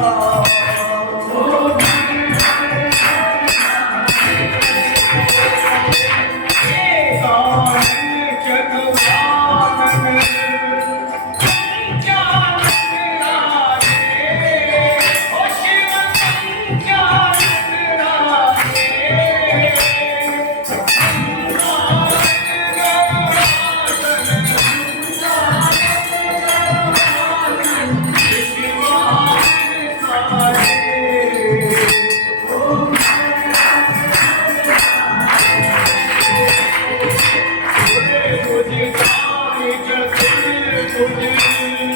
감사합니다. Thank you.